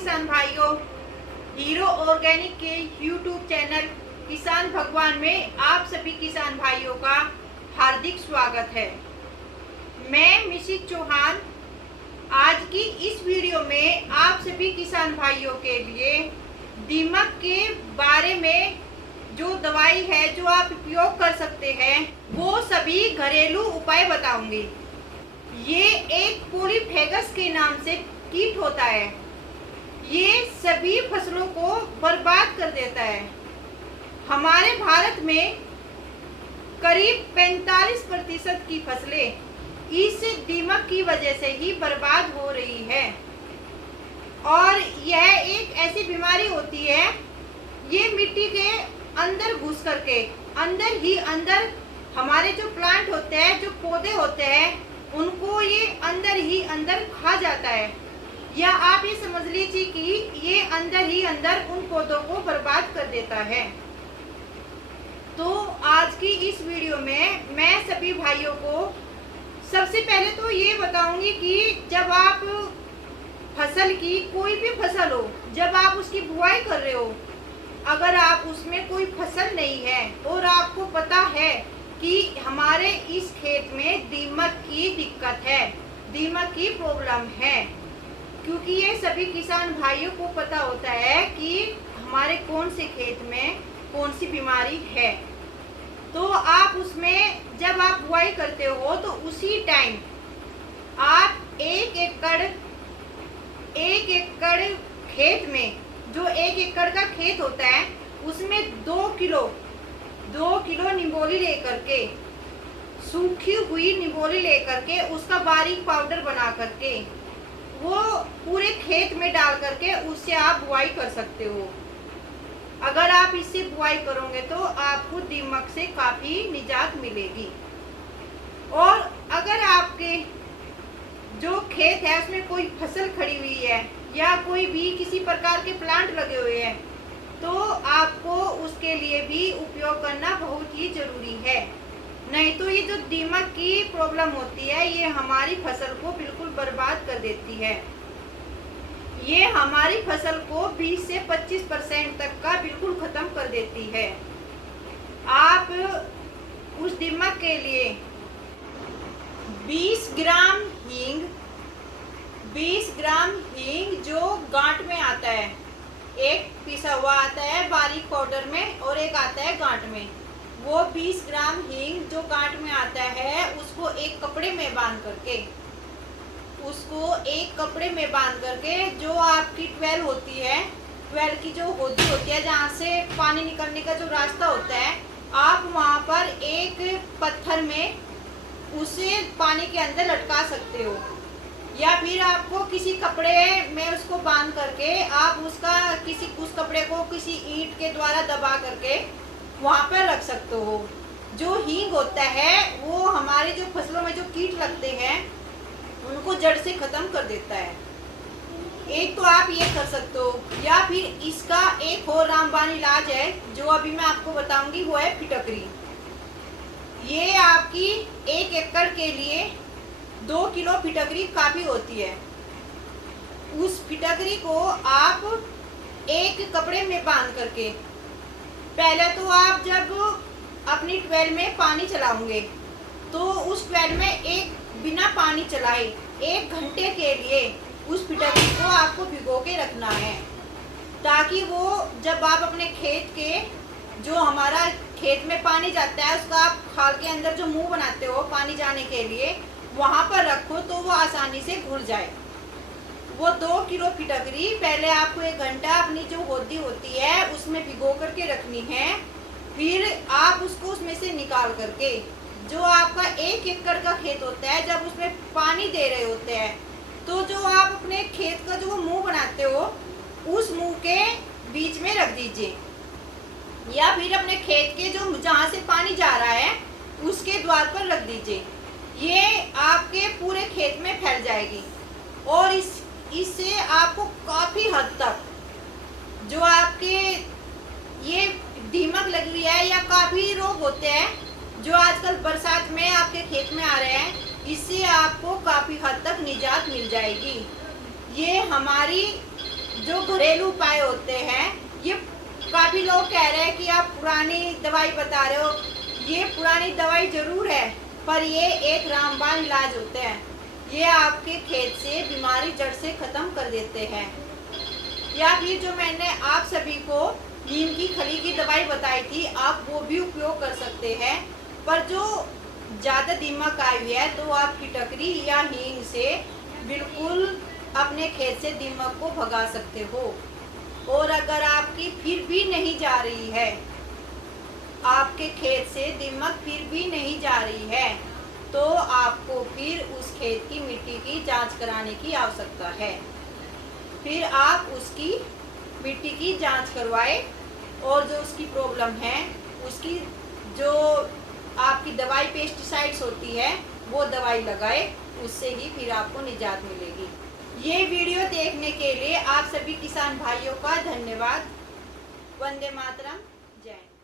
किसान भाइयों, hero organic के यूट्यूब चैनल किसान भगवान में आप सभी किसान भाइयों का हार्दिक स्वागत है। मैं मिसिज चौहान आज की इस वीडियो में आप सभी किसान भाइयों के लिए दीमक के बारे में जो दवाई है जो आप उपयोग कर सकते हैं वो सभी घरेलू उपाय बताऊंगी। ये एक पॉलीफेगस के नाम से कीट होता है। ये सभी फसलों को बर्बाद कर देता है। हमारे भारत में करीब 45% की फसलें इस दीमक की वजह से ही बर्बाद हो रही है। और यह एक ऐसी बीमारी होती है, ये मिट्टी के अंदर घुस करके अंदर हमारे जो प्लांट होते हैं, जो पौधे होते हैं, उनको ये अंदर ही अंदर खा जाता है। या आप ये समझ लीजिए कि ये अंदर ही अंदर उन पौधों को बर्बाद कर देता है। तो आज की इस वीडियो में मैं सभी भाइयों को सबसे पहले तो ये बताऊंगी कि जब आप फसल की कोई भी फसल हो, जब आप उसकी बुआई कर रहे हो, अगर आप उसमें कोई फसल नहीं है और आपको पता है कि हमारे इस खेत में दीमक की दिक्कत है, दीमक की प्रॉब्लम है, क्योंकि ये सभी किसान भाइयों को पता होता है कि हमारे कौन से खेत में कौन सी बीमारी है। तो आप उसमें जब आप बुआई करते हो तो उसी टाइम आप एक एकड़ खेत में, जो 1 एकड़ का खेत होता है, उसमें 2 किलो निंबोली लेकर के, सूखी हुई निंबोली लेकर के, उसका बारीक पाउडर बना करके वो पूरे खेत में डाल करके उससे आप बुआई कर सकते हो। अगर आप इससे बुआई करोगे तो आपको दीमक से काफी निजात मिलेगी। और अगर आपके जो खेत है उसमें कोई फसल खड़ी हुई है या कोई भी किसी प्रकार के प्लांट लगे हुए हैं, तो आपको उसके लिए भी उपयोग करना बहुत ही जरूरी है। नहीं तो ये जो दीमक की प्रॉब्लम होती है, ये हमारी फसल को बिल्कुल बर्बाद कर देती है। ये हमारी फसल को 20 से 25% तक का बिल्कुल खत्म कर देती है। आप उस दीमक के लिए 20 ग्राम हींग जो गांठ में आता है, एक पिसा हुआ आता है बारीक पाउडर में और एक आता है गांठ में, वो 20 ग्राम हींग जो गांठ में आता है उसको एक कपड़े में बांध करके जो आपकी ट्वेल होती है, ट्वेल की जो होती है जहाँ से पानी निकलने का जो रास्ता होता है, आप वहाँ पर एक पत्थर में उसे पानी के अंदर लटका सकते हो। या फिर आपको किसी कपड़े में उसको बांध करके आप उस कपड़े को किसी ईंट के द्वारा दबा करके वहाँ पर रख सकते हो। जो हींग होता है वो हमारे जो फसलों में जो कीट लगते हैं उनको जड़ से खत्म कर देता है। एक तो आप ये कर सकते हो, या फिर इसका एक और रामबाण इलाज है जो अभी मैं आपको बताऊंगी, वो है फिटकरी। ये आपकी 1 एकड़ के लिए 2 किलो फिटकरी काफी होती है। उस फिटकरी को आप एक कपड़े में बांध करके, पहले तो आप जब अपनी ट्वेल में पानी चलाओगे तो उस ट्वेल में एक बिना पानी चलाए 1 घंटे के लिए उस फिटकरी को आपको भिगो के रखना है, ताकि वो जब आप अपने खेत के, जो हमारा खेत में पानी जाता है, उसका आप खाल के अंदर जो मुंह बनाते हो पानी जाने के लिए, वहां पर रखो तो वो आसानी से घुल जाए। वो 2 किलो फिटकरी पहले आपको 1 घंटा अपनी जो होदी होती है उसमें भिगो करके रखनी है। फिर आप उसको उसमें से निकाल करके, जो आपका 1 एकड़ का खेत होता है, जब उसमें पानी दे रहे होते हैं तो जो आप अपने खेत का जो मुंह बनाते हो उस मुंह के बीच में रख दीजिए, या फिर अपने खेत के जो जहाँ से पानी जा रहा है उसके द्वार पर रख दीजिए। ये आपके पूरे खेत में फैल जाएगी और इससे आपको काफी हद तक जो आपके ये दीमक लगी हुई है या काफी रोग होते हैं जो आजकल बरसात में आपके खेत में आ रहे हैं, इससे आपको काफी हद तक निजात मिल जाएगी। ये हमारी जो घरेलू उपाय होते हैं, ये काफी लोग कह रहे हैं कि आप पुरानी दवाई बता रहे हो। ये पुरानी दवाई जरूर है, पर ये एक रामबाण इलाज होते हैं। ये आपके खेत से बीमारी जड़ से खत्म कर देते हैं। या फिर जो मैंने आप सभी को नीम की खली की दवाई बताई थी, आप वो भी उपयोग कर सकते हैं। पर जो ज़्यादा दीमक आई हुई है तो आप फिटकरी या हींग से बिल्कुल अपने खेत से दीमक को भगा सकते हो। और अगर आपकी फिर भी नहीं जा रही है, आपके खेत से दीमक फिर भी नहीं जा रही है, तो आपको फिर उस खेत की मिट्टी की जांच कराने की आवश्यकता है। फिर आप उसकी मिट्टी की जांच करवाए और जो उसकी प्रॉब्लम है, उसकी जो आपकी दवाई पेस्टिसाइड्स होती है वो दवाई लगाए, उससे ही फिर आपको निजात मिलेगी। ये वीडियो देखने के लिए आप सभी किसान भाइयों का धन्यवाद। वंदे मातरम। जय हिंद।